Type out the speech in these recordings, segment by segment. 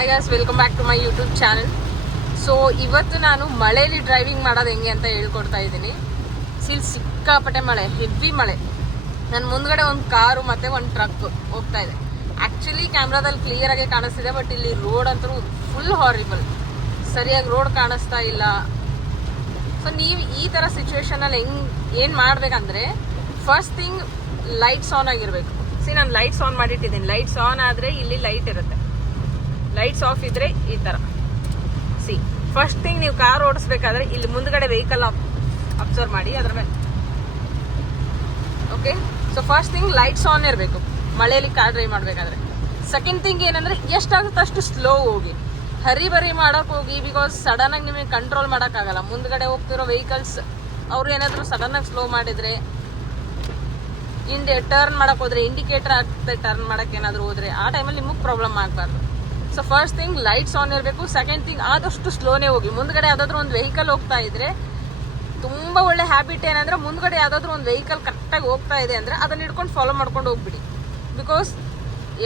Hi guys, welcome back to my YouTube channel. So ಇವತ್ತು ನಾನು ಮಳೆಯಲ್ಲಿ ಡ್ರೈವಿಂಗ್ ಮಾಡೋದು ಹೆಂಗೆ ಅಂತ ಹೇಳ್ಕೊಡ್ತಾ ಇದ್ದೀನಿ. ಸಿಕ್ಕಾಪಟ್ಟೆ ಮಳೆ, ಹೆವಿ ಮಳೆ. ನನ್ನ ಮುಂದ್ಗಡೆ ಒಂದು ಕಾರು ಮತ್ತು ಒಂದು ಟ್ರಕ್ ಹೋಗ್ತಾ ಇದೆ. ಆ್ಯಕ್ಚುಲಿ ಕ್ಯಾಮ್ರಾದಲ್ಲಿ ಕ್ಲಿಯರಾಗಿ ಕಾಣಿಸ್ತಿದೆ, ಬಟ್ ಇಲ್ಲಿ ರೋಡ್ ಅಂತೂ ಫುಲ್ ಹಾರಿಬಲ್. ಸರಿಯಾಗಿ ರೋಡ್ ಕಾಣಿಸ್ತಾ ಇಲ್ಲ. ಸೊ ನೀವು ಈ ಥರ ಸಿಚುವೇಶನಲ್ಲಿ ಏನು ಮಾಡಬೇಕಂದ್ರೆ, ಫಸ್ಟ್ ಥಿಂಗ್ ಲೈಟ್ಸ್ ಆನ್ ಆಗಿರಬೇಕು. ನಾನು ಲೈಟ್ಸ್ ಆನ್ ಮಾಡಿಟ್ಟಿದ್ದೀನಿ. ಲೈಟ್ಸ್ ಆನ್ ಆದರೆ ಇಲ್ಲಿ ಲೈಟ್ ಇರುತ್ತೆ, ಲೈಟ್ಸ್ ಆಫ್ ಇದ್ರೆ ಈ ತರ. ಫಸ್ಟ್ ಥಿಂಗ್ ನೀವು ಕಾರ್ ಓಡಿಸ್ಬೇಕಾದ್ರೆ ಇಲ್ಲಿ ಮುಂದ್ಗಡೆ ವೆಹಿಕಲ್ ಅಬ್ಸರ್ವ್ ಮಾಡಿ ಅದ್ರ ಮೇಲೆ. Okay, so first thing lights on ಇರಬೇಕು ಮಳೆಯಲ್ಲಿ ಕಾರ್ ಡ್ರೈವ್ ಮಾಡಬೇಕಾದ್ರೆ. ಸೆಕೆಂಡ್ ಥಿಂಗ್ ಏನಂದ್ರೆ ಎಷ್ಟಾಗುತ್ತೆ ಅಷ್ಟು ಸ್ಲೋ ಹೋಗಿ, ಹರಿ ಮಾಡೋಕೆ ಹೋಗಿ. ಬಿಕಾಸ್ ಸಡನ್ ಆಗಿ ನಿಮಗೆ ಕಂಟ್ರೋಲ್ ಮಾಡೋಕ್ಕಾಗಲ್ಲ. ಮುಂದ್ಗಡೆ ಹೋಗ್ತಿರೋ ವೆಹಿಕಲ್ಸ್ ಅವ್ರು ಏನಾದರೂ ಸಡನ್ ಆಗಿ ಸ್ಲೋ ಮಾಡಿದ್ರೆ, ಟರ್ನ್ ಮಾಡಕ್ ಹೋದ್ರೆ ಇಂಡಿಕೇಟರ್ ಆಗ್ತದೆ, ಟರ್ನ್ ಮಾಡಕ್ ಏನಾದ್ರು ಹೋದ್ರೆ ಆ ಟೈಮಲ್ಲಿ ನಿಮಗೆ ಪ್ರಾಬ್ಲಮ್ ಆಗಬಾರ್ದು. So first thing lights on ಇರಬೇಕು. ಸೆಕೆಂಡ್ ಥಿಂಗ್ ಆದಷ್ಟು ಸ್ಲೋನೇ ಹೋಗಿ. ಮುಂದ್ಗಡೆ ಯಾವ್ದಾದ್ರು ಒಂದು ವೆಹಿಕಲ್ ಹೋಗ್ತಾ ಇದ್ರೆ, ತುಂಬಾ ಒಳ್ಳೆ ಹ್ಯಾಬಿಟ್ ಏನಂದ್ರೆ, ಮುಂದ್ಗಡೆ ಯಾವ್ದಾದ್ರು ಒಂದು ವೆಹಿಕಲ್ ಕರೆಕ್ಟಾಗಿ ಹೋಗ್ತಾ ಇದೆ ಅಂದ್ರೆ ಅದನ್ನ ಹಿಡ್ಕೊಂಡು ಫಾಲೋ ಮಾಡ್ಕೊಂಡು ಹೋಗ್ಬಿಡಿ. ಬಿಕಾಸ್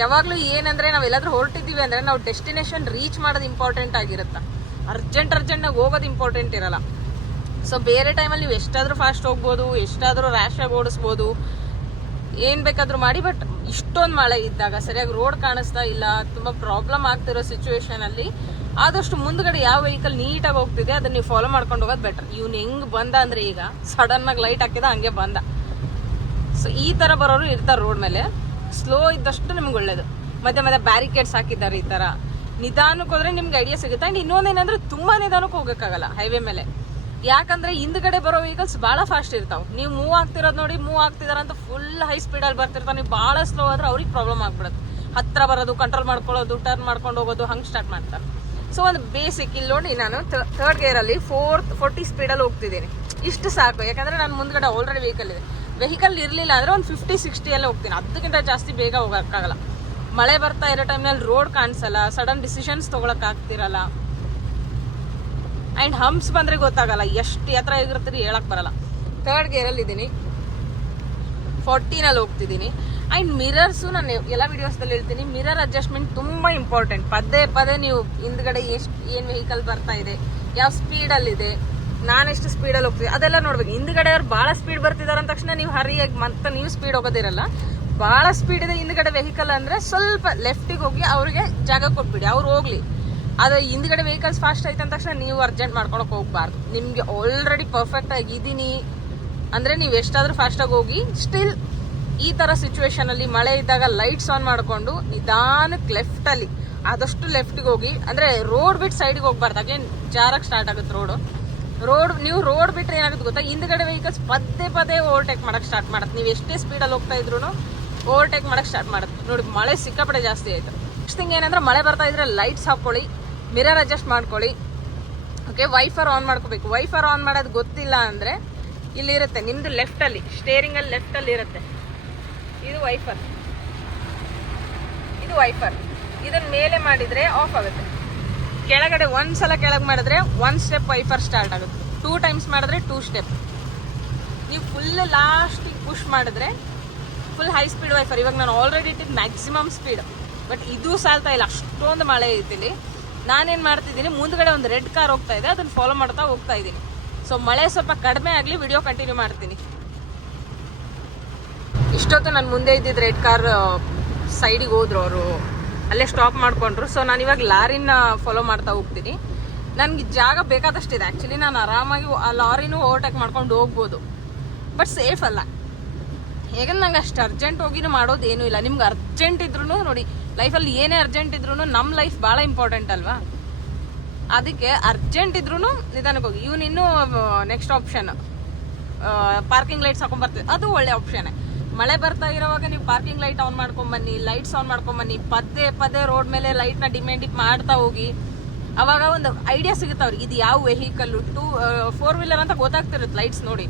ಯಾವಾಗಲೂ ಏನಂದ್ರೆ, ನಾವು ಎಲ್ಲಾದ್ರೂ ಹೊರಟಿದ್ದೀವಿ ಅಂದ್ರೆ ನಾವು ಡೆಸ್ಟಿನೇಷನ್ ರೀಚ್ ಮಾಡೋದು ಇಂಪಾರ್ಟೆಂಟ್ ಆಗಿರುತ್ತೆ. ಅರ್ಜೆಂಟಾಗಿ ಹೋಗೋದು ಇಂಪಾರ್ಟೆಂಟ್ ಇರಲ್ಲ. ಸೊ ಬೇರೆ ಟೈಮಲ್ಲಿ ನೀವು ಎಷ್ಟಾದ್ರೂ ಫಾಸ್ಟ್ ಹೋಗ್ಬೋದು, ಎಷ್ಟಾದ್ರೂ ರ್ಯಾಶ್ ಆಗಿ ಓಡಿಸ್ಬೋದು, ಏನ್ ಬೇಕಾದ್ರೂ ಮಾಡಿ. ಬಟ್ ಇಷ್ಟೊಂದು ಮಳೆ ಇದ್ದಾಗ, ಸರಿಯಾಗಿ ರೋಡ್ ಕಾಣಿಸ್ತಾ ಇಲ್ಲ, ತುಂಬಾ ಪ್ರಾಬ್ಲಮ್ ಆಗ್ತಿರೋ ಸಿಚುವೇಶನ್ ಅಲ್ಲಿ ಆದಷ್ಟು ಮುಂದ್ಗಡೆ ಯಾವ ವೆಹಿಕಲ್ ನೀಟಾಗಿ ಹೋಗ್ತಿದೆ ಅದನ್ನ ನೀವು ಫಾಲೋ ಮಾಡ್ಕೊಂಡು ಹೋಗೋದು ಬೆಟರ್. ಇವ್ನು ಹೆಂಗ್ ಬಂದ ಅಂದ್ರೆ, ಈಗ ಸಡನ್ ಆಗಿ ಲೈಟ್ ಹಾಕಿದ ಹಂಗೆ ಬಂದ. ಸೊ ಈ ತರ ಬರೋರು ಇರ್ತಾರೆ ರೋಡ್ ಮೇಲೆ. ಸ್ಲೋ ಇದ್ದಷ್ಟು ನಿಮ್ಗೆ ಒಳ್ಳೇದು. ಮತ್ತೆ ಬ್ಯಾರಿಕೇಡ್ಸ್ ಹಾಕಿದ್ದಾರೆ. ಈ ತರ ನಿಧಾನಕ್ಕೆ ಹೋದ್ರೆ ನಿಮ್ಗೆ ಐಡಿಯಾ ಸಿಗುತ್ತೆ. ಅಂಡ್ ಇನ್ನೊಂದೇನಂದ್ರೆ, ತುಂಬಾ ನಿಧಾನಕ್ಕೆ ಹೋಗಕ್ಕಾಗಲ್ಲ ಹೈವೇ ಮೇಲೆ. ಯಾಕಂದ್ರೆ ಹಿಂದ್ಗಡೆ ಬರೋ ವೆಹಿಕಲ್ಸ್ ಬಹಳ ಫಾಸ್ಟ್ ಇರ್ತಾವ. ನೀವು ಮೂವ್ ಆಗ್ತಿರೋದು ನೋಡಿ, ಮೂವ್ ಆಗ್ತಿದಾರ ಅಂತ ಫುಲ್ ಹೈ ಸ್ಪೀಡ್ ಅಲ್ಲಿ ಬರ್ತಿರ್ತಾವ. ನೀವು ಬಹಳ ಸ್ಲೋ ಆದ್ರೆ ಅವ್ರಿಗೆ ಪ್ರಾಬ್ಲಮ್ ಆಗ್ಬಿಡುತ್ತೆ. ಹತ್ರ ಬರೋದು, ಕಂಟ್ರೋಲ್ ಮಾಡ್ಕೊಳ್ಳೋದು, ಟರ್ನ್ ಮಾಡ್ಕೊಂಡು ಹೋಗೋದು, ಹಂಗೆ ಸ್ಟಾರ್ಟ್ ಮಾಡ್ತಾರೆ. ಸೊ ಒಂದು ಬೇಸಿಕ್ ಇಲ್ಲಿ ನೋಡಿ, ನಾನು ಥರ್ಡ್ ಗೇರ್ ಅಲ್ಲಿ 40 ಸ್ಪೀಡಲ್ಲಿ ಹೋಗ್ತಿದ್ದೀನಿ. ಇಷ್ಟು ಸಾಕು. ಯಾಕಂದ್ರೆ ನಾನು ಮುಂದ್ಗಡೆ ಆಲ್ರೆಡಿ ವೆಹಿಕಲ್ ಇರಲಿಲ್ಲ ಅಂದ್ರೆ ಒಂದು 50-60 ಅಲ್ಲೇ ಹೋಗ್ತೀನಿ. ಅದಕ್ಕಿಂತ ಜಾಸ್ತಿ ಬೇಗ ಹೋಗಕ್ಕಾಗಲ್ಲ. ಮಳೆ ಬರ್ತಾ ಇರೋ ಟೈಮ್ನಲ್ಲಿ ರೋಡ್ ಕಾಣಿಸಲ್ಲ, ಸಡನ್ ಡಿಸಿಷನ್ಸ್ ತೊಗೊಳಕ್ ಆಗ್ತಿರಲ್ಲ. ಅಂಡ್ ಹಂಪ್ಸ್ ಬಂದ್ರೆ ಗೊತ್ತಾಗಲ್ಲ, ಎಷ್ಟು ಎತ್ತರ ಆಗಿರ್ತೀರಿ ಹೇಳಕ್ ಬರಲ್ಲ. ಥರ್ಡ್ ಗೇರಲ್ಲಿ ಇದ್ದೀನಿ, 40ನಲ್ಲಿ ಹೋಗ್ತಿದ್ದೀನಿ. ಅಂಡ್ ಮಿರರ್ಸು ನಾನು ಎಲ್ಲ ವಿಡಿಯೋಸ್ದಲ್ಲಿ ಹೇಳ್ತೀನಿ, ಮಿರರ್ ಅಡ್ಜಸ್ಟ್ಮೆಂಟ್ ತುಂಬಾ ಇಂಪಾರ್ಟೆಂಟ್. ಪದೇ ನೀವು ಹಿಂದ್ಗಡೆ ಏನ್ ವೆಹಿಕಲ್ ಬರ್ತಾ ಇದೆ, ಯಾವ ಸ್ಪೀಡಲ್ಲಿದೆ, ನಾನೆಷ್ಟು ಸ್ಪೀಡಲ್ಲಿ ಹೋಗ್ತೀನಿ ಅದೆಲ್ಲ ನೋಡ್ಬೇಕು. ಹಿಂದ್ಗಡೆ ಅವ್ರು ಬಹಳ ಸ್ಪೀಡ್ ಬರ್ತಿದಾರೆ ಅಂದ ತಕ್ಷಣ ನೀವು ಹರಿಯಾಗಿ ಮತ್ತೆ ನೀವು ಸ್ಪೀಡ್ ಹೋಗೋದಿರಲ್ಲ. ಬಹಳ ಸ್ಪೀಡ್ ಇದೆ ಹಿಂದ್ಗಡೆ ವೆಹಿಕಲ್ ಅಂದ್ರೆ ಸ್ವಲ್ಪ ಲೆಫ್ಟಿಗೆ ಹೋಗಿ ಅವ್ರಿಗೆ ಜಾಗ ಕೊಟ್ಬಿಡಿ, ಅವ್ರು ಹೋಗ್ಲಿ. ಅದು ಹಿಂದ್ಗಡೆ ವೆಹಿಕಲ್ಸ್ ಫಾಸ್ಟ್ ಆಯ್ತು ಅಂದ ತಕ್ಷಣ ನೀವು ಅರ್ಜೆಂಟ್ ಮಾಡ್ಕೊಳಕ್ ಹೋಗ್ಬಾರ್ದು. ನಿಮ್ಗೆ ಆಲ್ರೆಡಿ ಪರ್ಫೆಕ್ಟ್ ಆಗಿದ್ದೀನಿ ಅಂದ್ರೆ ನೀವು ಎಷ್ಟಾದ್ರೂ ಫಾಸ್ಟಾಗಿ ಹೋಗಿ. ಸ್ಟಿಲ್ ಈ ತರ ಸಿಚುವೇಶನ್ ಅಲ್ಲಿ ಮಳೆ ಇದ್ದಾಗ ಲೈಟ್ಸ್ ಆನ್ ಮಾಡ್ಕೊಂಡು ನಿಧಾನಕ್ಕೆ ಲೆಫ್ಟ್ ಅಲ್ಲಿ ಆದಷ್ಟು ಲೆಫ್ಟ್ಗೆ ಹೋಗಿ. ಅಂದ್ರೆ ರೋಡ್ ಬಿಟ್ಟು ಸೈಡ್ಗೆ ಹೋಗ್ಬಾರ್ದು, ಅಗೇನ್ ಜಾರಕ್ಕೆ ಸ್ಟಾರ್ಟ್ ಆಗುತ್ತೆ ನೀವು ರೋಡ್ ಬಿಟ್ರೆ ಏನಾಗುತ್ತೆ ಗೊತ್ತಾ, ಹಿಂದ್ಗಡೆ ವೆಹಿಕಲ್ಸ್ ಪದೇ ಓವರ್ಟೇಕ್ ಮಾಡಕ್ ಸ್ಟಾರ್ಟ್ ಮಾಡುತ್ತೆ. ನೀವು ಎಷ್ಟೇ ಸ್ಪೀಡಲ್ಲಿ ಹೋಗ್ತಾ ಇದ್ರು ಓವರ್ಟೇಕ್ ಮಾಡಕ್ ಸ್ಟಾರ್ಟ್ ಮಾಡುತ್ತೆ. ನೋಡಿ, ಮಳೆ ಸಿಕ್ಕಾಪಟ್ಟೆ ಜಾಸ್ತಿ ಆಯ್ತು. ನೆಕ್ಸ್ಟ್ ಥಿಂಗ್ ಏನಂದ್ರೆ, ಮಳೆ ಬರ್ತಾ ಇದ್ರೆ ಲೈಟ್ಸ್ ಹಾಕೊಳ್ಳಿ, ಮಿರರ್ ಅಡ್ಜಸ್ಟ್ ಮಾಡ್ಕೊಳ್ಳಿ. ಓಕೆ, ವೈಫರ್ ಆನ್ ಮಾಡ್ಕೋಬೇಕು. ವೈಫರ್ ಆನ್ ಮಾಡೋದು ಗೊತ್ತಿಲ್ಲ ಅಂದ್ರೆ ಇಲ್ಲಿರುತ್ತೆ ನಿಮ್ದು ಲೆಫ್ಟ್ ಅಲ್ಲಿ, ಸ್ಟೇರಿಂಗ್ ಅಲ್ಲಿ ಲೆಫ್ಟ್ ಅಲ್ಲಿ ಇರುತ್ತೆ. ಇದು ವೈಫರ್. ಇದನ್ನ ಮೇಲೆ ಮಾಡಿದ್ರೆ ಆಫ್ ಆಗುತ್ತೆ. ಕೆಳಗಡೆ ಒಂದ್ಸಲ ಕೆಳಗೆ ಮಾಡಿದ್ರೆ 1 ಸ್ಟೆಪ್ ವೈಫರ್ ಸ್ಟಾರ್ಟ್ ಆಗುತ್ತೆ. 2 ಟೈಮ್ಸ್ ಮಾಡಿದ್ರೆ 2 ಸ್ಟೆಪ್. ನೀವು ಫುಲ್ ಲಾಸ್ಟಿಗೆ ಪುಷ್ ಮಾಡಿದ್ರೆ ಫುಲ್ ಹೈ ಸ್ಪೀಡ್ ವೈಫರ್. ಇವಾಗ ನಾನು ಆಲ್ರೆಡಿ ಇಟ್ಟಿದ್ದು ಮ್ಯಾಕ್ಸಿಮಮ್ ಸ್ಪೀಡ್, ಬಟ್ ಇದು ಸಾಲ್ತಾ ಇಲ್ಲ, ಅಷ್ಟೊಂದು ಮಳೆ ಐತಿಲ್ಲಿ. ನಾನೇನ್ ಮಾಡ್ತಿದ್ದೀನಿ, ಮುಂದ್ಗಡೆ ಒಂದು ರೆಡ್ ಕಾರ್ ಹೋಗ್ತಾ ಇದೆ, ಅದನ್ನ ಫಾಲೋ ಮಾಡ್ತಾ ಹೋಗ್ತಾ ಇದ್ದೀನಿ. ಸೊ ಮಳೆ ಸ್ವಲ್ಪ ಕಡಿಮೆ ಆಗ್ಲಿ, ವಿಡಿಯೋ ಕಂಟಿನ್ಯೂ ಮಾಡ್ತೀನಿ. ಇಷ್ಟೊತ್ತು ನಾನು ಮುಂದೆ ಇದ್ದಿದ್ದು ರೆಡ್ ಕಾರ್ ಸೈಡಿಗೆ ಹೋದ್ರು, ಅವರು ಅಲ್ಲೇ ಸ್ಟಾಪ್ ಮಾಡ್ಕೊಂಡ್ರು. ಸೊ ನಾನು ಇವಾಗ ಲಾರಿನ ಫಾಲೋ ಮಾಡ್ತಾ ಹೋಗ್ತೀನಿ. ನನ್ಗೆ ಜಾಗ ಬೇಕಾದಷ್ಟಿದೆ. ಆಕ್ಚುಲಿ ನಾನು ಆರಾಮಾಗಿ ಆ ಲಾರಿನೂ ಓವರ್ಟೇಕ್ ಮಾಡ್ಕೊಂಡು ಹೋಗ್ಬೋದು, ಬಟ್ ಸೇಫ್ ಅಲ್ಲ. ಯಾಕಂದ್ರೆ ನಂಗೆ ಅಷ್ಟು ಅರ್ಜೆಂಟ್ ಹೋಗಿನೂ ಮಾಡೋದು ಏನೂ ಇಲ್ಲ. ನಿಮ್ಗೆ ಅರ್ಜೆಂಟ್ ಇದ್ರು ನೋಡಿ, ಲೈಫಲ್ಲಿ ಏನೇ ಅರ್ಜೆಂಟ್ ಇದ್ರು ನಮ್ಮ ಲೈಫ್ ಭಾಳ ಇಂಪಾರ್ಟೆಂಟ್ ಅಲ್ವಾ. ಅದಕ್ಕೆ ಅರ್ಜೆಂಟ್ ಇದ್ರು ನಿಧಾನಕ್ಕೆ ಹೋಗಿ. ಇನ್ನೂ ನೆಕ್ಸ್ಟ್ ಆಪ್ಷನ್ ಪಾರ್ಕಿಂಗ್ ಲೈಟ್ಸ್ ಹಾಕೊಂಡ್ಬರ್ತೀವಿ, ಅದು ಒಳ್ಳೆ ಆಪ್ಷನ್. ಮಳೆ ಬರ್ತಾ ಇರೋವಾಗ ನೀವು ಪಾರ್ಕಿಂಗ್ ಲೈಟ್ ಆನ್ ಮಾಡ್ಕೊಂಬನ್ನಿ, ಲೈಟ್ಸ್ ಆನ್ ಮಾಡ್ಕೊಂಬನ್ನಿ. ಪದೇ ರೋಡ್ ಮೇಲೆ ಲೈಟ್ನ ಡಿಮ್ಯಾಂಡ್ ಮಾಡ್ತಾ ಹೋಗಿ. ಅವಾಗ ಒಂದು ಐಡಿಯಾ ಸಿಗುತ್ತೆ ಅವ್ರಿಗೆ, ಇದು ಯಾವ ವೆಹಿಕಲ್. 4 ವೀಲರ್ ಅಂತ ಗೊತ್ತಾಗ್ತಿರುತ್ತೆ ಲೈಟ್ಸ್ ನೋಡಿ.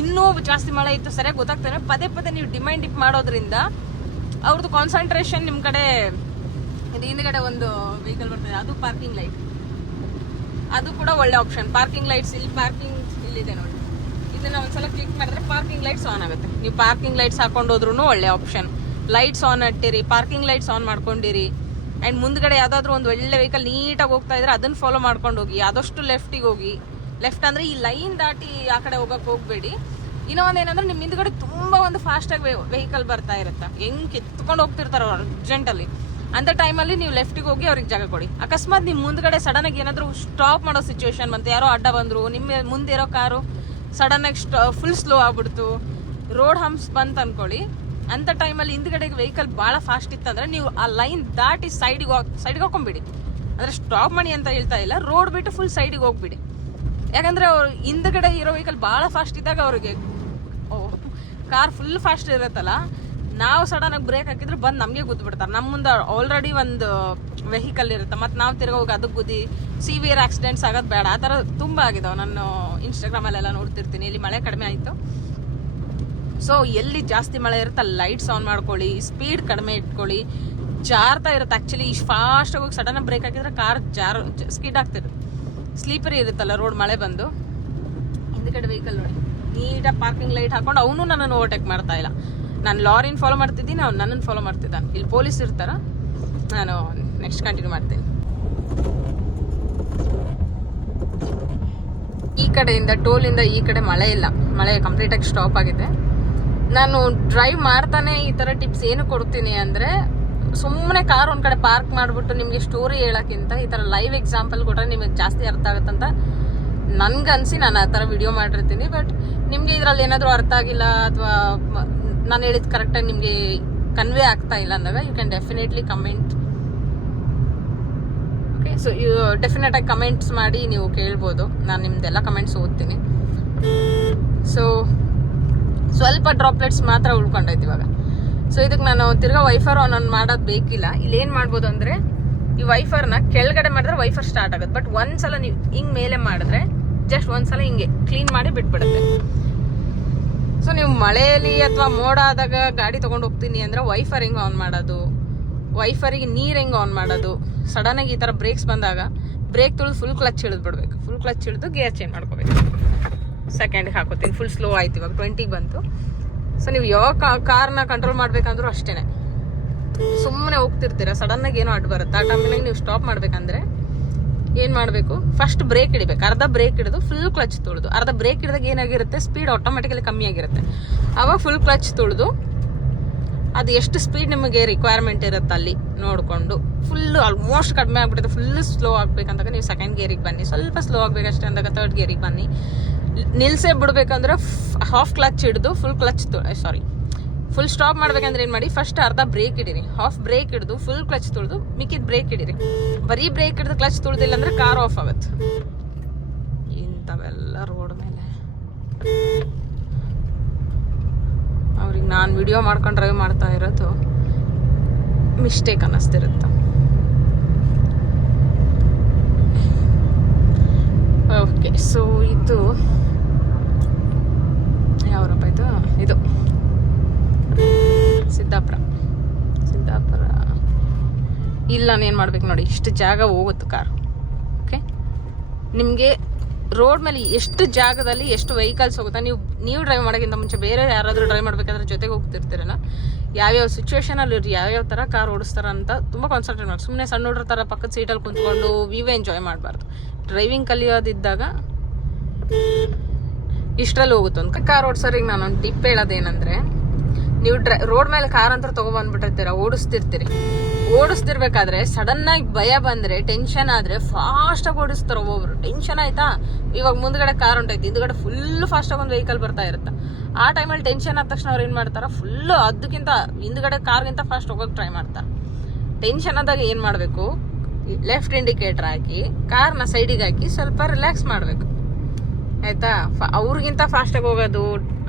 ಇನ್ನೂ ಜಾಸ್ತಿ ಮಳೆ ಇತ್ತು ಸರಿಯಾಗಿ ಗೊತ್ತಾಗ್ತಾರೆ. ಪದೇ ನೀವು ಡಿಮ್ಯಾಂಡ್ ಮಾಡೋದ್ರಿಂದ ಅವ್ರದ್ದು ಕಾನ್ಸಂಟ್ರೇಷನ್ ನಿಮ್ಮ ಕಡೆ. ಇದು ಹಿಂದ್ಗಡೆ ಒಂದು ವೆಹಿಕಲ್ ಬರ್ತದೆ, ಅದು ಪಾರ್ಕಿಂಗ್ ಲೈಟ್, ಅದು ಕೂಡ ಒಳ್ಳೆ ಆಪ್ಷನ್. ಪಾರ್ಕಿಂಗ್ ಲೈಟ್ಸ್ ಇಲ್ಲಿದೆ ನೋಡಿ, ಇದನ್ನ ಒಂದ್ಸಲ ಕ್ಲಿಕ್ ಮಾಡಿದ್ರೆ ಪಾರ್ಕಿಂಗ್ ಲೈಟ್ಸ್ ಆನ್ ಆಗುತ್ತೆ. ನೀವು ಪಾರ್ಕಿಂಗ್ ಲೈಟ್ಸ್ ಹಾಕೊಂಡು ಹೋದ್ರೂ ಒಳ್ಳೆ ಆಪ್ಷನ್. ಲೈಟ್ಸ್ ಆನ್ ಇಟ್ಟಿರಿ, ಪಾರ್ಕಿಂಗ್ ಲೈಟ್ಸ್ ಆನ್ ಮಾಡ್ಕೊಂಡಿರಿ. ಆ್ಯಂಡ್ ಮುಂದ್ಗಡೆ ಯಾವುದಾದ್ರೂ ಒಂದು ಒಳ್ಳೆ ವೆಹಿಕಲ್ ನೀಟಾಗಿ ಹೋಗ್ತಾ ಇದ್ರೆ ಅದನ್ನು ಫಾಲೋ ಮಾಡ್ಕೊಂಡು ಹೋಗಿ. ಆದಷ್ಟು ಲೆಫ್ಟಿಗೆ ಹೋಗಿ. ಲೆಫ್ಟ್ ಅಂದರೆ ಈ ಲೈನ್ ದಾಟಿ ಆ ಕಡೆ ಹೋಗಕ್ಕೆ ಹೋಗಬೇಡಿ. ಇನ್ನೂ ಒಂದು ಏನಂದ್ರೆ ನಿಮ್ಮ ಹಿಂದ್ಗಡೆ ತುಂಬ ಒಂದು ಫಾಸ್ಟಾಗಿ ವೆಹಿಕಲ್ ಬರ್ತಾ ಇರುತ್ತೆ, ಹೆಂಗೆ ಕಿತ್ಕೊಂಡು ಹೋಗ್ತಿರ್ತಾರೆ ಅರ್ಜೆಂಟಲ್ಲಿ. ಅಂಥ ಟೈಮಲ್ಲಿ ನೀವು ಲೆಫ್ಟಿಗೆ ಹೋಗಿ ಅವ್ರಿಗೆ ಜಾಗ ಕೊಡಿ. ಅಕಸ್ಮಾತ್ ನಿಮ್ಮ ಮುಂದ್ಗಡೆ ಸಡನ್ನಾಗಿ ಏನಾದರೂ ಸ್ಟಾಪ್ ಮಾಡೋ ಸಿಚುವೇಶನ್ ಬಂತು, ಯಾರೋ ಅಡ್ಡ ಬಂದರು, ನಿಮ್ಮ ಮುಂದೆ ಇರೋ ಕಾರು ಸಡನ್ನಾಗಿ ಫುಲ್ ಸ್ಲೋ ಆಗ್ಬಿಡ್ತು, ರೋಡ್ ಹಂಪ್ಸ್ ಬಂತು ಅಂದ್ಕೊಳ್ಳಿ. ಅಂಥ ಟೈಮಲ್ಲಿ ಹಿಂದ್ಗಡೆಗೆ ವೆಹಿಕಲ್ ಭಾಳ ಫಾಸ್ಟ್ ಇತ್ತಂದರೆ ನೀವು ಆ ಲೈನ್ ದಾಟಿ ಸೈಡಿಗೆ ಹೋಗ್ಕೊಂಬಿಡಿ. ಅಂದರೆ ಸ್ಟಾಪ್ ಮಾಡಿ ಅಂತ ಹೇಳ್ತಾ ಇಲ್ಲ, ರೋಡ್ ಬಿಟ್ಟು ಫುಲ್ ಸೈಡಿಗೆ ಹೋಗ್ಬಿಡಿ. ಯಾಕಂದರೆ ಅವ್ರು ಹಿಂದ್ಗಡೆ ಇರೋ ವೆಹಿಕಲ್ ಭಾಳ ಫಾಸ್ಟ್ ಇದ್ದಾಗ ಅವ್ರಿಗೆ ಕಾರ್ ಫುಲ್ ಫಾಸ್ಟ್ ಇರುತ್ತಲ್ಲ, ನಾವು ಸಡನ್ನಾಗಿ ಬ್ರೇಕ್ ಹಾಕಿದ್ರೆ ಬಂದು ನಮಗೆ ಗುದ್ದುಬಿಡ್ತಾರೆ. ನಮ್ಮ ಮುಂದೆ ಆಲ್ರೆಡಿ ಒಂದು ವೆಹಿಕಲ್ ಇರುತ್ತೆ, ಮತ್ತು ನಾವು ತಿರ್ಗಿ ಹೋಗಿ ಅದಕ್ಕೆ ಗುದ್ದಿ ಸಿವಿಯರ್ ಆಕ್ಸಿಡೆಂಟ್ಸ್ ಆಗೋದು ಬೇಡ. ಆ ಥರ ತುಂಬ ಆಗಿದಾವೆ. ನಾನು ಇನ್ಸ್ಟಾಗ್ರಾಮಲ್ಲೆಲ್ಲ ನೋಡ್ತಿರ್ತೀನಿ. ಇಲ್ಲಿ ಮಳೆ ಕಡಿಮೆ ಆಯಿತು. ಸೊ ಎಲ್ಲಿ ಜಾಸ್ತಿ ಮಳೆ ಇರುತ್ತೆ ಅಲ್ಲಿ ಲೈಟ್ಸ್ ಆನ್ ಮಾಡ್ಕೊಳ್ಳಿ, ಸ್ಪೀಡ್ ಕಡಿಮೆ ಇಟ್ಕೊಳ್ಳಿ. ಜಾರ್ತಾ ಇರುತ್ತೆ ಆ್ಯಕ್ಚುಲಿ. ಇಷ್ಟು ಫಾಸ್ಟಾಗಿ ಹೋಗಿ ಸಡನ್ನಾಗಿ ಬ್ರೇಕ್ ಹಾಕಿದ್ರೆ ಕಾರ್ ಸ್ಕಿಡ್ ಆಗ್ತಿರುತ್ತೆ. ಸ್ಲೀಪರಿ ಇರುತ್ತಲ್ಲ ರೋಡ್, ಮಳೆ ಬಂದು. ಹಿಂದ್ಗಡೆ ವೆಹಿಕಲ್ ನೋಡಿ, ನೀಟಾಗಿ ಪಾರ್ಕಿಂಗ್ ಲೈಟ್ ಹಾಕೊಂಡು ಅವನು ನನ್ನನ್ನು ಓವರ್ಟೇಕ್ ಮಾಡ್ತಾ ಇಲ್ಲ. ನಾನು ಲಾರಿನ ಫಾಲೋ ಮಾಡ್ತಿದ್ದೀನಿ, ಅವ್ನು ನನ್ನನ್ನು ಫಾಲೋ ಮಾಡ್ತಿದ್ದಾನೆ. ಇಲ್ಲಿ ಪೊಲೀಸ್ ಇರ್ತಾರ. ನಾನು ನೆಕ್ಸ್ಟ್ ಕಂಟಿನ್ಯೂ ಮಾಡ್ತೀನಿ. ಈ ಕಡೆಯಿಂದ ಟೋಲಿಂದ ಈ ಕಡೆ ಮಳೆ ಇಲ್ಲ, ಮಳೆ ಕಂಪ್ಲೀಟಾಗಿ ಸ್ಟಾಪ್ ಆಗಿದೆ. ನಾನು ಡ್ರೈವ್ ಮಾಡ್ತಾನೆ ಈ ಥರ ಟಿಪ್ಸ್ ಏನು ಕೊಡ್ತೀನಿ ಅಂದರೆ, ಸುಮ್ಮನೆ ಕಾರ್ ಒಂದು ಕಡೆ ಪಾರ್ಕ್ ಮಾಡಿಬಿಟ್ಟು ನಿಮಗೆ ಸ್ಟೋರಿ ಹೇಳೋಕ್ಕಿಂತ ಈ ಥರ ಲೈವ್ ಎಕ್ಸಾಂಪಲ್ ಕೊಟ್ಟರೆ ನಿಮಗೆ ಜಾಸ್ತಿ ಅರ್ಥ ಆಗುತ್ತಂತ ನನಗನ್ಸಿ ನಾನು ಆ ಥರ ವಿಡಿಯೋ ಮಾಡಿರ್ತೀನಿ. ಬಟ್ ನಿಮಗೆ ಇದರಲ್ಲಿ ಏನಾದರೂ ಅರ್ಥ ಆಗಿಲ್ಲ ಅಥವಾ ನಾನು ಹೇಳಿದ್ದು ಕರೆಕ್ಟಾಗಿ ನಿಮಗೆ ಕನ್ವೆ ಆಗ್ತಾ ಇಲ್ಲ ಅಂದಾಗ you can definitely comment. Okay, so ಡೆಫಿನೆಟಾಗಿ ಕಮೆಂಟ್ಸ್ ಮಾಡಿ ನೀವು ಕೇಳ್ಬೋದು. ನಾನು ನಿಮ್ದೆಲ್ಲ ಕಮೆಂಟ್ಸ್ ಓದ್ತೀನಿ. ಸೊ ಸ್ವಲ್ಪ ಡ್ರಾಪ್ಲೆಟ್ಸ್ ಮಾತ್ರ ಉಳ್ಕೊಂಡೈತೆ ಇವಾಗ. ಸೊ ಇದಕ್ಕೆ ನಾನು ತಿರ್ಗಾ ವೈಫರ್ ಆನ್ ಮಾಡೋದು ಬೇಕಿಲ್ಲ. ಇಲ್ಲಿ ಏನು ಮಾಡ್ಬೋದು ಅಂದರೆ, ಈ ವೈಫರ್ನ ಕೆಳಗಡೆ ಮಾಡಿದ್ರೆ ವೈಫರ್ ಸ್ಟಾರ್ಟ್ ಆಗುತ್ತೆ. ಬಟ್ ಒಂದ್ಸಲ ನೀವು ಹಿಂಗೆ ಮೇಲೆ ಮಾಡಿದ್ರೆ ಜಸ್ಟ್ ಒಂದ್ಸಲ ಹಿಂಗೆ ಕ್ಲೀನ್ ಮಾಡಿ ಬಿಟ್ಬಿಡುತ್ತೆ. ಸೊ ನೀವು ಮಳೆಯಲ್ಲಿ ಅಥವಾ ಮೋಡ ಆದಾಗ ಗಾಡಿ ತೊಗೊಂಡು ಹೋಗ್ತೀನಿ ಅಂದರೆ ವೈಫರ್ ಹೆಂಗೆ ಆನ್ ಮಾಡೋದು, ವೈಫರಿಗೆ ನೀರು ಹೆಂಗೆ ಆನ್ ಮಾಡೋದು, ಸಡನ್ನಾಗಿ ಈ ಥರ ಬ್ರೇಕ್ಸ್ ಬಂದಾಗ ಬ್ರೇಕ್ ತುಳಿದು ಫುಲ್ ಕ್ಲಚ್ ಹಿಡಿದು ಬಿಡಬೇಕು. ಫುಲ್ ಕ್ಲಚ್ ಹಿಡಿದು ಗೇರ್ ಚೇಂಜ್ ಮಾಡ್ಕೋಬೇಕು. ಸೆಕೆಂಡ್ಗೆ ಹಾಕೋತೀನಿ. ಫುಲ್ ಸ್ಲೋ ಆಯ್ತು, ಇವಾಗ 20ಗೆ ಬಂತು. ಸೊ ನೀವು ಯಾವ ಕಾರ್ನ ಕಂಟ್ರೋಲ್ ಮಾಡ್ಬೇಕಂದ್ರೂ ಅಷ್ಟೇ. ಸುಮ್ಮನೆ ಹೋಗ್ತಿರ್ತೀರ, ಸಡನ್ನಾಗಿ ಏನೋ ಅಡ್ಡು ಬರುತ್ತೆ. ಆ ಟೈಮಿನಾಗ ನೀವು ಸ್ಟಾಪ್ ಮಾಡ್ಬೇಕಂದ್ರೆ ಏನು ಮಾಡಬೇಕು, ಫಸ್ಟ್ ಬ್ರೇಕ್ ಹಿಡಿಬೇಕು. ಅರ್ಧ ಬ್ರೇಕ್ ಹಿಡಿದು ಫುಲ್ ಕ್ಲಚ್ ತುಳಿದು, ಅರ್ಧ ಬ್ರೇಕ್ ಹಿಡಿದಾಗ ಏನಾಗಿರುತ್ತೆ, ಸ್ಪೀಡ್ ಆಟೋಮೆಟಿಕಲಿ ಕಮ್ಮಿ ಆಗಿರುತ್ತೆ. ಆವಾಗ ಫುಲ್ ಕ್ಲಚ್ ತುಳಿದು ಅದು ಎಷ್ಟು ಸ್ಪೀಡ್ ನಿಮಗೆ ರಿಕ್ವೈರ್ಮೆಂಟ್ ಇರುತ್ತೆ ಅಲ್ಲಿ ನೋಡಿಕೊಂಡು ಫುಲ್ ಆಲ್ಮೋಸ್ಟ್ ಕಡಿಮೆ ಆಗಿಬಿಡುತ್ತೆ. ಫುಲ್ ಸ್ಲೋ ಆಗಬೇಕಂದಾಗ ನೀವು ಸೆಕೆಂಡ್ ಗೇರಿಗೆ ಬನ್ನಿ. ಸ್ವಲ್ಪ ಸ್ಲೋ ಆಗಬೇಕಷ್ಟೇ ಅಂದಾಗ ಥರ್ಡ್ ಗೇರಿಗೆ ಬನ್ನಿ. ನಿಲ್ಸೇ ಬಿಡ್ಬೇಕಂದ್ರೆ ಹಾಫ್ ಕ್ಲಚ್ ಹಿಡಿದು ಫುಲ್ ಸ್ಟಾಪ್ ಮಾಡ್ಬೇಕಂದ್ರೆ ಏನು ಮಾಡಿ, ಫಸ್ಟ್ ಅರ್ಧ ಬ್ರೇಕ್ ಹಿಡೀರಿ, ಹಾಫ್ ಬ್ರೇಕ್ ಹಿಡಿದು ಫುಲ್ ಕ್ಲಚ್ ತುಳಿದು ಮಿಕ್ಕಿದ ಬ್ರೇಕ್ ಹಿಡೀರಿ. ಬರೀ ಬ್ರೇಕ್ ಹಿಡಿದು ಕ್ಲಚ್ ತುಳಿದಿಲ್ಲ ಅಂದ್ರೆ ಕಾರ್ ಆಫ್ ಆಗುತ್ತೆ. ಇಂಥವೆಲ್ಲ ರೋಡ್ ಮೇಲೆ ಅವ್ರಿಗೆ ನಾನು ವಿಡಿಯೋ ಮಾಡ್ಕೊಂಡು ಡ್ರೈವ್ ಮಾಡ್ತಾ ಇರೋದು ಮಿಸ್ಟೇಕ್ ಅನ್ನಿಸ್ತಿರುತ್ತೆ. ಓಕೆ, ಸೊ ಇದು ಯಾವರಪ್ಪ ಇದು ಸಿದ್ದಾಪುರ. ಇಲ್ಲ ನಾನು ಮಾಡ್ಬೇಕು ನೋಡಿ, ಇಷ್ಟು ಜಾಗ ಹೋಗುತ್ತೆ ಕಾರ್. ಓಕೆ, ನಿಮಗೆ ರೋಡ್ ಮೇಲೆ ಎಷ್ಟು ಜಾಗದಲ್ಲಿ ಎಷ್ಟು ವೆಹಿಕಲ್ಸ್ ಹೋಗುತ್ತಾ, ನೀವು ಡ್ರೈವ್ ಮಾಡೋಕ್ಕಿಂತ ಮುಂಚೆ ಬೇರೆ ಯಾರಾದರೂ ಡ್ರೈವ್ ಮಾಡ್ಬೇಕಾದ್ರೆ ಜೊತೆಗೆ ಹೋಗ್ತಿರ್ತೀರಲ್ಲ, ಯಾವ್ಯಾವ ಸಿಚುವೇಶನಲ್ಲಿ ಯಾವ್ಯಾವ ಥರ ಕಾರ್ ಓಡಿಸ್ತಾರ ಅಂತ ತುಂಬ ಕಾನ್ಸಂಟ್ರೇಟ್ ಮಾಡಿ. ಸುಮ್ಮನೆ ಸಣ್ಣ ಹುಡುಗ್ರ ಥರ ಪಕ್ಕದ ಸೀಟಲ್ಲಿ ಕುಂತ್ಕೊಂಡು ವಿವೇ ಎಂಜಾಯ್ ಮಾಡಬಾರ್ದು. ಡ್ರೈವಿಂಗ್ ಕಲಿಯೋದಿದ್ದಾಗ ಇಷ್ಟರಲ್ಲಿ ಹೋಗುತ್ತೆ. ಒಂದು ಕಾರ್ ಓಡಿಸೋರಿಗೆ ನಾನೊಂದು ಟಿಪ್ ಹೇಳೋದೇನೆಂದರೆ, ನೀವು ರೋಡ್ ಮೇಲೆ ಕಾರ್ ಅಂತ ತೊಗೊಬಂದ್ಬಿಟ್ಟಿರ್ತೀರ, ಓಡಿಸ್ತಿರ್ಬೇಕಾದ್ರೆ ಸಡನ್ನಾಗಿ ಭಯ ಬಂದರೆ, ಟೆನ್ಷನ್ ಆದರೆ ಫಾಸ್ಟಾಗಿ ಓಡಿಸ್ತಾರೆ ಒಬ್ಬೊಬ್ರು. ಟೆನ್ಷನ್ ಆಯ್ತಾ, ಇವಾಗ ಮುಂದ್ಗಡೆ ಕಾರ್ ಹೊಂಟೈತಿ, ಹಿಂದ್ಗಡೆ ಫುಲ್ ಫಾಸ್ಟಾಗಿ ಒಂದು ವೆಹಿಕಲ್ ಬರ್ತಾ ಇರುತ್ತೆ. ಆ ಟೈಮಲ್ಲಿ ಟೆನ್ಷನ್ ಆದ ತಕ್ಷಣ ಅವ್ರು ಏನು ಮಾಡ್ತಾರೆ, ಫುಲ್ಲು ಅದಕ್ಕಿಂತ ಹಿಂದ್ಗಡೆ ಕಾರ್ಗಿಂತ ಫಾಸ್ಟ್ ಹೋಗೋಕೆ ಟ್ರೈ ಮಾಡ್ತಾರೆ. ಟೆನ್ಷನ್ ಆದಾಗ ಏನು ಮಾಡಬೇಕು, ಲೆಫ್ಟ್ ಇಂಡಿಕೇಟರ್ ಹಾಕಿ ಕಾರ್ನ ಸೈಡಿಗೆ ಹಾಕಿ ಸ್ವಲ್ಪ ರಿಲ್ಯಾಕ್ಸ್ ಮಾಡಬೇಕು, ಆಯಿತಾ. ಅವ್ರಿಗಿಂತ ಫಾಸ್ಟಾಗಿ ಹೋಗೋದು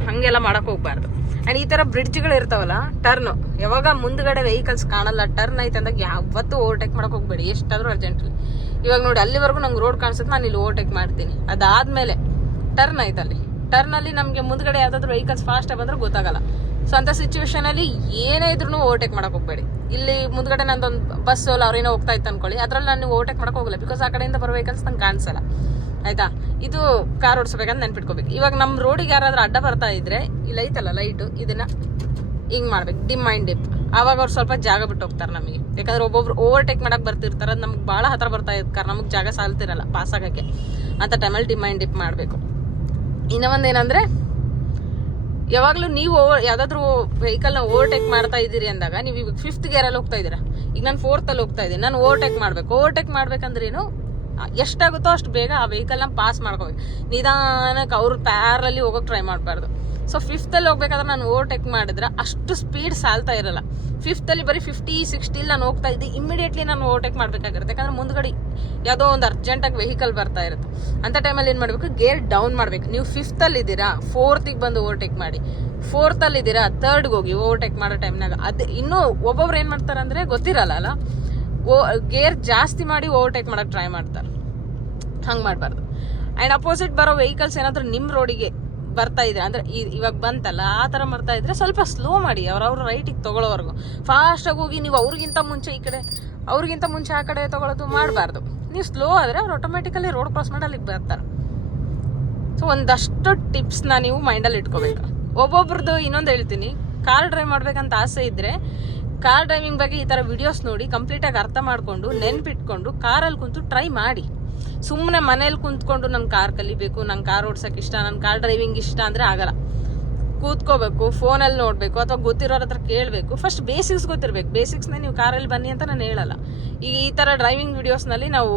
ಹಾಗೆಲ್ಲ ಮಾಡೋಕೆ ಹೋಗ್ಬಾರ್ದು. ಆ್ಯಂಡ್ ಈ ಥರ ಬ್ರಿಡ್ಜ್ಗಳು ಇರ್ತಾವಲ್ಲ, ಟರ್ನು, ಯಾವಾಗ ಮುಂದ್ಗಡೆ ವೆಹಿಕಲ್ಸ್ ಕಾಣಲ್ಲ, ಟರ್ನ್ ಐತೆ ಅಂದಾಗ ಯಾವತ್ತೂ ಓವರ್ಟೇಕ್ ಮಾಡೋಕೆ ಹೋಗ್ಬೇಡಿ, ಎಷ್ಟಾದರೂ ಅರ್ಜೆಂಟ್ಲಿ. ಇವಾಗ ನೋಡಿ, ಅಲ್ಲಿವರೆಗೂ ನಂಗೆ ರೋಡ್ ಕಾಣಿಸುತ್ತೆ, ನಾನು ಇಲ್ಲಿ ಓವರ್ಟೇಕ್ ಮಾಡ್ತೀನಿ. ಅದಾದಮೇಲೆ ಟರ್ನ್ ಐತೆ, ಅಲ್ಲಿ ಟರ್ನಲ್ಲಿ ನಮಗೆ ಮುಂದ್ಗಡೆ ಯಾವುದಾದ್ರೂ ವೆಹಿಕಲ್ಸ್ ಫಾಸ್ಟಾಗಿ ಬಂದ್ರೆ ಗೊತ್ತಾಗಲ್ಲ. ಸೊ ಅಂಥ ಸಿಚುವೇಶನಲ್ಲಿ ಏನೇ ಇದ್ರೂ ಓವರ್ಟೇಕ್ ಮಾಡೋಕೆ ಹೋಗ್ಬೇಡಿ. ಇಲ್ಲಿ ಮುಂದ್ಗಡೆ ನಂದೊಂದು ಬಸ್ ಅವ್ರೇನೋ ಹೋಗ್ತಾ ಇತ್ತು ಅನ್ಕೊಳ್ಳಿ, ಅದರಲ್ಲಿ ನಾನು ಓವರ್ಟೇಕ್ ಮಾಡೋಕೆ ಹೋಗಲ್ಲ, ಬಿಕಾಸ್ ಆ ಕಡೆಯಿಂದ ಬರೋ ವೆಹಿಕಲ್ಸ್ ನಂಗೆ ಕಾಣಿಸಲ್ಲ, ಆಯಿತಾ. ಇದು ಕಾರ್ ಓಡಿಸ್ಬೇಕಂತ ನೆನ್ಪಿಟ್ಕೋಬೇಕು. ಇವಾಗ ನಮ್ಮ ರೋಡಿಗೆ ಯಾರಾದ್ರೂ ಅಡ್ಡ ಬರ್ತಾ ಇದ್ರೆ, ಇಲ್ಲಿ ಐತಲ್ಲ ಲೈಟು, ಇದನ್ನ ಹಿಂಗೆ ಮಾಡ್ಬೇಕು, ಡಿಮ್ ಆ್ಯಂಡ್ ಡಿಪ್. ಆವಾಗ ಅವ್ರು ಸ್ವಲ್ಪ ಜಾಗ ಬಿಟ್ಟು ಹೋಗ್ತಾರೆ ನಮಗೆ. ಯಾಕಂದ್ರೆ ಒಬ್ಬೊಬ್ರು ಓವರ್ಟೇಕ್ ಮಾಡಕ್ಕೆ ಬರ್ತಿರ್ತಾರೆ, ಅದು ನಮ್ಗೆ ಭಾಳ ಹತ್ರ ಬರ್ತಾ ಇರ್ತಾರೆ, ನಮಗೆ ಜಾಗ ಸಾಲ್ತಿರಲ್ಲ ಪಾಸ್ ಆಗೋಕ್ಕೆ. ಅಂತ ಟೈಮಲ್ಲಿ ಡಿಮೈಂಡ್ ಡಿಪ್ ಮಾಡಬೇಕು. ಇನ್ನೂ ಒಂದೇನಂದರೆ, ಯಾವಾಗಲೂ ನೀವು ಯಾವುದಾದ್ರೂ ವೆಹಿಕಲ್ನ ಓವರ್ಟೇಕ್ ಮಾಡ್ತಾ ಇದ್ದೀರಿ ಅಂದಾಗ, ನೀವು ಈಗ 5th ಗೇರಲ್ಲಿ ಹೋಗ್ತಾ ಇದ್ದೀರಾ, ಈಗ ನಾನು 4th ಅಲ್ಲಿ ಹೋಗ್ತಾ ಇದ್ದೀನಿ, ನಾನು ಓವರ್ಟೇಕ್ ಮಾಡಬೇಕು. ಓವರ್ಟೇಕ್ ಮಾಡ್ಬೇಕಂದ್ರೇನು, ಎಷ್ಟಾಗುತ್ತೋ ಅಷ್ಟು ಬೇಗ ಆ ವೆಹಿಕಲ್ನ ಪಾಸ್ ಮಾಡ್ಕೋಬೇಕು. ನಿಧಾನಕ್ಕೆ ಅವ್ರ ಪ್ಯಾರಲ್ಲಿ ಹೋಗೋಕೆ ಟ್ರೈ ಮಾಡಬಾರ್ದು. ಸೊ 5th ಅಲ್ಲಿ ಹೋಗ್ಬೇಕಾದ್ರೆ ನಾನು ಓವರ್ಟೇಕ್ ಮಾಡಿದ್ರೆ ಅಷ್ಟು ಸ್ಪೀಡ್ ಸಾಲ್ತಾ ಇರಲ್ಲ. 5th ಅಲ್ಲಿ ಬರೀ 50-60 ನಾನು ಹೋಗ್ತಾ ಇದ್ದೆ, ಇಮಿಡಿಯೇಟ್ಲಿ ನಾನು ಓವರ್ಟೇಕ್ ಮಾಡಬೇಕಾಗಿರುತ್ತೆ. ಯಾಕಂದ್ರೆ ಮುಂದ್ಗಡೆ ಯಾವುದೋ ಒಂದು ಅರ್ಜೆಂಟಾಗಿ ವೆಹಿಕಲ್ ಬರ್ತಾ ಇರುತ್ತೆ. ಅಂಥ ಟೈಮಲ್ಲಿ ಏನು ಮಾಡಬೇಕು, ಗೇರ್ ಡೌನ್ ಮಾಡಬೇಕು. ನೀವು 5th ಅಲ್ಲಿ ಇದ್ದೀರಾ, 4th ಬಂದು ಓವರ್ಟೇಕ್ ಮಾಡಿ. 4th ಅಲ್ಲಿ ಇದ್ದೀರಾ, 3rd ಹೋಗಿ ಓವರ್ಟೇಕ್ ಮಾಡೋ ಟೈಮ್ನಾಗ. ಅದು ಇನ್ನೂ ಒಬ್ಬೊಬ್ರು ಏನು ಮಾಡ್ತಾರೆ ಅಂದರೆ, ಗೊತ್ತಿರಲ್ಲ ಅಲ್ಲ, ಗೇರ್ ಜಾಸ್ತಿ ಮಾಡಿ ಓವರ್ಟೇಕ್ ಮಾಡೋಕೆ ಟ್ರೈ ಮಾಡ್ತಾರೆ. ಹಂಗೆ ಮಾಡಬಾರ್ದು. ಆ್ಯಂಡ್ ಅಪೋಸಿಟ್ ಬರೋ ವೆಹಿಕಲ್ಸ್ ಏನಾದರೂ ನಿಮ್ಮ ರೋಡಿಗೆ ಬರ್ತಾ ಇದ್ರೆ, ಅಂದರೆ ಇವಾಗ ಬಂತಲ್ಲ ಆ ಥರ ಬರ್ತಾ ಇದ್ರೆ ಸ್ವಲ್ಪ ಸ್ಲೋ ಮಾಡಿ, ಅವ್ರವ್ರ ರೈಟಿಗೆ ತೊಗೊಳ್ಳೋವರೆಗೂ. ಫಾಸ್ಟಾಗಿ ಹೋಗಿ ನೀವು ಅವ್ರಿಗಿಂತ ಮುಂಚೆ ಈ ಕಡೆ, ಅವ್ರಿಗಿಂತ ಮುಂಚೆ ಆ ಕಡೆ ತೊಗೊಳ್ಳೋದು ಮಾಡಬಾರ್ದು. ನೀವು ಸ್ಲೋ ಆದರೆ ಅವ್ರು ಆಟೋಮೆಟಿಕಲಿ ರೋಡ್ ಕ್ರಾಸ್ ಮಾಡಿ ಅಲ್ಲಿಗೆ ಬರ್ತಾರೆ. ಸೊ ಒಂದಷ್ಟು ಟಿಪ್ಸ್ನ ನೀವು ಮೈಂಡಲ್ಲಿ ಇಟ್ಕೋಬೇಕು. ಒಬ್ಬೊಬ್ರದ್ದು ಇನ್ನೊಂದು ಹೇಳ್ತೀನಿ, ಕಾರ್ ಡ್ರೈವ್ ಮಾಡ್ಬೇಕಂತ ಆಸೆ ಇದ್ದರೆ, ಕಾರ್ ಡ್ರೈವಿಂಗ್ ಬಗ್ಗೆ ಈ ಥರ ವಿಡಿಯೋಸ್ ನೋಡಿ ಕಂಪ್ಲೀಟಾಗಿ ಅರ್ಥ ಮಾಡಿಕೊಂಡು ನೆನ್ಪಿಟ್ಕೊಂಡು ಕಾರಲ್ಲಿ ಕುಂತು ಟ್ರೈ ಮಾಡಿ. ಸುಮ್ಮನೆ ಮನೇಲಿ ಕುಂತ್ಕೊಂಡು ನಂಗೆ ಕಾರ್ ಕಲಿಬೇಕು, ನಂಗೆ ಕಾರ್ ಓಡ್ಸೋಕೆ ಇಷ್ಟ, ನನ್ನ ಕಾರ್ ಡ್ರೈವಿಂಗ್ ಇಷ್ಟ ಅಂದರೆ ಆಗಲ್ಲ. ಕೂತ್ಕೋಬೇಕು, ಫೋನಲ್ಲಿ ನೋಡಬೇಕು, ಅಥವಾ ಗೊತ್ತಿರೋರ ಹತ್ರ ಕೇಳಬೇಕು. ಫಸ್ಟ್ ಬೇಸಿಕ್ಸ್ ಗೊತ್ತಿರಬೇಕು. ಬೇಸಿಕ್ಸ್ನ ನೀವು ಕಾರಲ್ಲಿ ಬನ್ನಿ ಅಂತ ನಾನು ಹೇಳಲ್ಲ. ಈಗ ಈ ಥರ ಡ್ರೈವಿಂಗ್ ವಿಡಿಯೋಸ್ನಲ್ಲಿ ನಾವು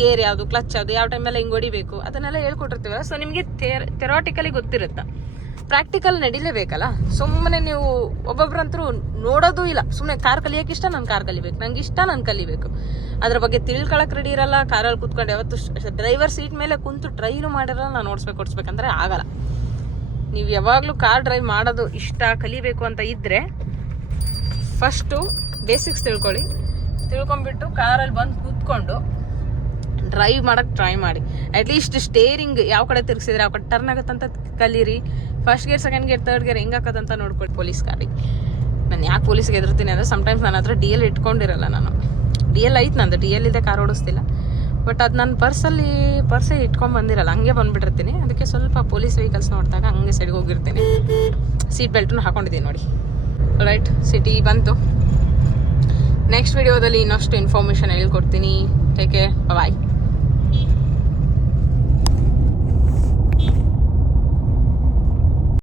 ಗೇರ್ ಯಾವುದು, ಕ್ಲಚ್ ಯಾವುದು, ಯಾವ ಟೈಮೆಲ್ಲ ಹಿಂಗೆ ಹೊಡಿಬೇಕು ಅದನ್ನೆಲ್ಲ ಹೇಳ್ಕೊಟ್ಟಿರ್ತೀವಲ್ಲ. ಸೊ ನಿಮಗೆ ಥೆರಾಟಿಕಲಿ ಗೊತ್ತಿರುತ್ತೆ. ಪ್ರಾಕ್ಟಿಕಲ್ ನಡಿಲೇಬೇಕಲ್ಲ. ಸುಮ್ಮನೆ ನೀವು ಒಬ್ಬೊಬ್ರಂತರೂ ನೋಡೋದು ಇಲ್ಲ, ಸುಮ್ಮನೆ ಕಾರ್ ಕಲಿಯೋಕೆ ಇಷ್ಟ, ನಾನು ಕಾರ್ ಕಲಿಬೇಕು, ನಂಗೆ ಇಷ್ಟ, ನಾನು ಕಲಿಬೇಕು, ಅದ್ರ ಬಗ್ಗೆ ತಿಳ್ಕೊಳಕ್ಕೆ ರೆಡಿ ಇರಲ್ಲ. ಕಾರಲ್ಲಿ ಕೂತ್ಕೊಂಡು ಯಾವತ್ತು ಡ್ರೈವರ್ ಸೀಟ್ ಮೇಲೆ ಕುಂತು ಟ್ರೈನು ಮಾಡಿರಲ್ಲ. ನಾನು ಓಡಿಸ್ಬೇಕಂದ್ರೆ ಆಗಲ್ಲ. ನೀವು ಯಾವಾಗಲೂ ಕಾರ್ ಡ್ರೈವ್ ಮಾಡೋದು ಇಷ್ಟ, ಕಲಿಬೇಕು ಅಂತ ಇದ್ದರೆ ಫಸ್ಟು ಬೇಸಿಕ್ಸ್ ತಿಳ್ಕೊಂಬಿಟ್ಟು ಕಾರಲ್ಲಿ ಬಂದು ಕೂತ್ಕೊಂಡು ಡ್ರೈವ್ ಮಾಡೋಕ್ಕೆ ಟ್ರೈ ಮಾಡಿ. ಅಟ್ಲೀಸ್ಟ್ ಸ್ಟೇರಿಂಗ್ ಯಾವ ಕಡೆ ತಿರ್ಗಿಸಿದ್ರೆ ಯಾವ ಕಡೆ ಟರ್ನ್ ಆಗುತ್ತಂತ ಕಲೀರಿ. First gear, second gear, third gear ಹೆಂಗೆ ಹಾಕೋದಂತ ನೋಡ್ಕೊಳ್ಳಿ. ಪೊಲೀಸ್ ಗಾಡಿಗೆ ನಾನು ಯಾಕೆ ಪೊಲೀಸ್ಗೆ ಎದುರ್ತೀನಿ ಅಂದರೆ, ಸಮ್ಟೈಮ್ಸ್ ನನ್ನ ಹತ್ರ DL ಇಟ್ಕೊಂಡಿರಲ್ಲ. ನಾನು DL ಐತೆ, ನಂದು DL ಇದೆ, ಕಾರ್ ಓಡಿಸ್ತಿಲ್ಲ. ಬಟ್ ಅದು ನನ್ನ ಪರ್ಸೇ ಇಟ್ಕೊಂಡು ಬಂದಿರಲ್ಲ, ಹಂಗೆ ಬಂದುಬಿಟ್ಟಿರ್ತೀನಿ. ಅದಕ್ಕೆ ಸ್ವಲ್ಪ ಪೊಲೀಸ್ ವೆಹಿಕಲ್ಸ್ ನೋಡಿದಾಗ ಹಂಗೆ ಸೈಡ್ಗೆ ಹೋಗಿರ್ತೀನಿ. ಸೀಟ್ ಬೆಲ್ಟನ್ನು ಹಾಕೊಂಡಿದ್ದೀನಿ ನೋಡಿ. ರೈಟ್, ಸಿಟಿ ಬಂತು. ನೆಕ್ಸ್ಟ್ ವಿಡಿಯೋದಲ್ಲಿ ಇನ್ನಷ್ಟು ಇನ್ಫಾರ್ಮೇಷನ್ ಹೇಳ್ಕೊಡ್ತೀನಿ. ಟೇಕ್ ಕೇರ್, ಬಾಯ್.